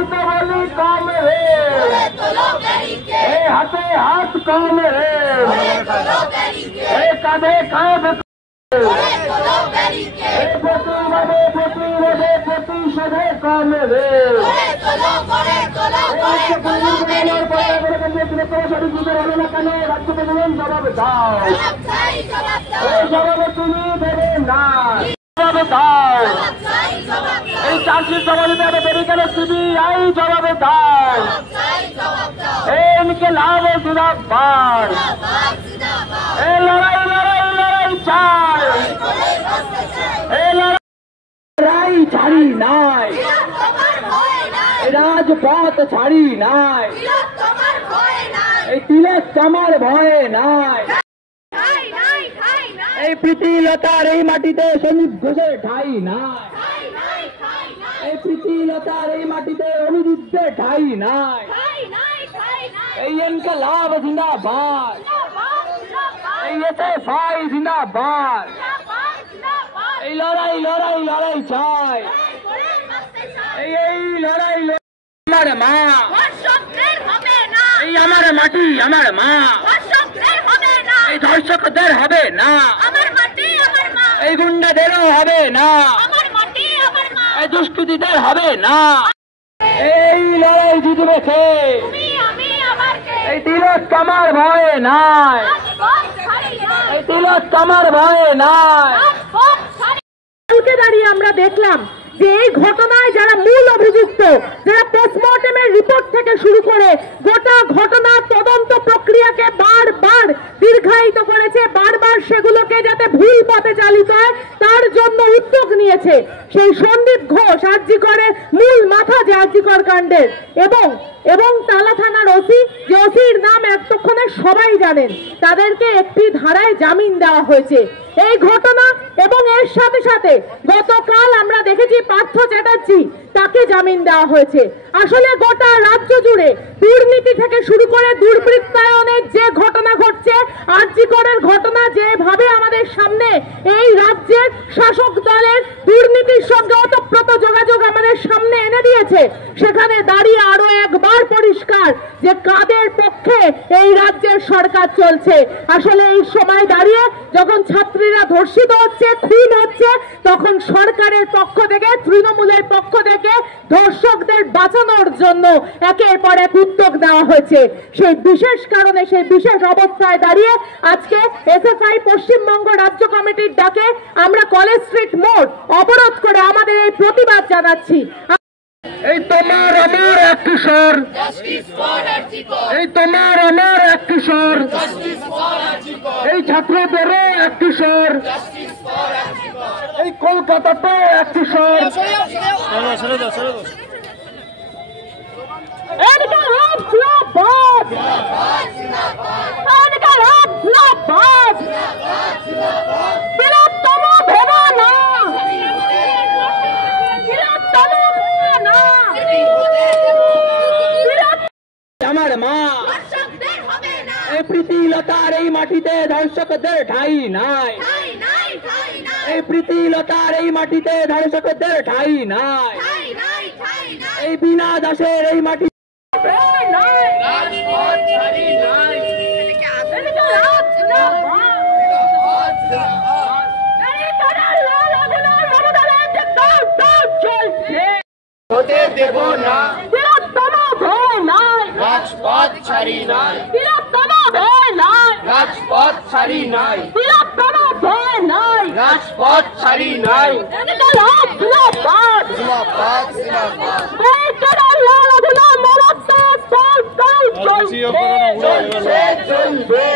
तो बोली कांग्रेस हाथे हाथ कांग्रेस कांधे कांध प्रतिशोधे कांग्रेस राज्य প্রশাসন জবাব দাও জবাবে তুমি দেবে না জবাবে দাও এই চার্জশিট জমা দিতে হবে দেরি কেন সিবিআই জবাবে দাও ইনকিলাব জিন্দাবাদ এই লড়াই লড়াই লড়াই চাই এই লড়াই ছাড়ি নাই রাজপথ ছাড়ি নাই এই তিলোত্তমার ভয়ে নাই এই প্রীতিলতার এই মাটিতে সন্দীপ ঘোষের ঠাঁই নাই এই প্রীতিলতার এই মাটিতে অনুযুদ্ধের ঠাঁই নাই এই ইনকিলাব জিন্দাবাদ এই এসএফআই জিন্দাবাদ এই লড়াই লড়াই লড়াই চাই এই লড়াই আমার মা এই আমার মাটি আমার মা এই ধর্ষকদের হবে না এই গুন্ডাদেরও হবে না এই দুষ্কৃতীদের হবে না এই লড়াই জিতবে কে এই তিলোত্তমার ভয়ে নাই এই তিলোত্তমার ভয়ে নাই দাঁড়িয়ে আমরা দেখলাম যে এই ঘটনায় যারা মূল অভিযুক্ত, যারা পোস্টমর্টেমের রিপোর্ট থেকে শুরু করে গোটা ঘটনার তদন্ত প্রক্রিয়াকে বারবার দীর্ঘায়িত করেছে, বারবার সেগুলোকে যাতে ভুল পথে চালিত হয় তার জন্য উদ্যোগ নিয়েছে সেই সন্দীপ ঘোষ, আরজি করে মূল মাথা যে আরজি কর কাণ্ডের, এবং তালা থানার ওসি, যে ওসির নাম এতক্ষণে সবাই জানেন, তাদেরকে একটি ধারায় জামিন দেওয়া হয়েছে। এই ঘটনা এবং এর সাথে সাথে গতকাল আমরা দেখেছি পার্থ চ্যাটার্জি, তাকে জামিন দেওয়া হয়েছে। আসলে গোটা রাজ্য জুড়ে দুর্নীতি থেকে শুরু করে দুর্বৃত্তায়নের যে ঘটনা ঘটছে, আরজি করের ঘটনা যেভাবে আমাদের সামনে এই রাজ্যের শাসক দলের দুর্নীতির সঙ্গে ওতপ্রোত যোগাযোগ আমাদের সামনে এনে দিয়েছে, সেখানে দাঁড়িয়ে আরো একবার পরিষ্কার যে কাদের পক্ষে এই রাজ্যের সরকার চলছে। আসলে এই সময় দাঁড়িয়ে যখন ছাত্রীরা ধর্ষিত হচ্ছে, খুন হচ্ছে, তখন সরকারের পক্ষ থেকে, তৃণমূলের পক্ষ থেকে ধর্ষকদের বাঁচানোর জন্য একের পর এক উদ্যোগ নেওয়া হয়েছে। সেই বিশেষ কারণে, সেই বিশেষ অবস্থায় দাঁড়িয়ে আজকে এসএফআই পশ্চিমবঙ্গ রাজ্য কমিটির ডাকে আমরা কলেজ স্ট্রিট মোড় অবরোধ করে আমাদের এই প্রতিবাদ জানাচ্ছি। এই তোমার আমার এক কিশোর, এই তোমার আমার এক কিশোর, এই ছাত্রদেরও এক কিশোর, এই কলকাতাতে এক কিশোর। আমার মা এই প্রীতিলতার এই মাটিতে ধর্ষকদের ঠাঁই নাই, এই প্রীতিলতার এই মাটিতে ধর্ষকদের ঠাঁই নাই, এই বিনা দাসের এই মাটি হতে দেব না, রাজপথ ছাড়ি নাই, রাজপথ ছাড়ি নাই, রাজপথ ছাড়ি নাই। চলবে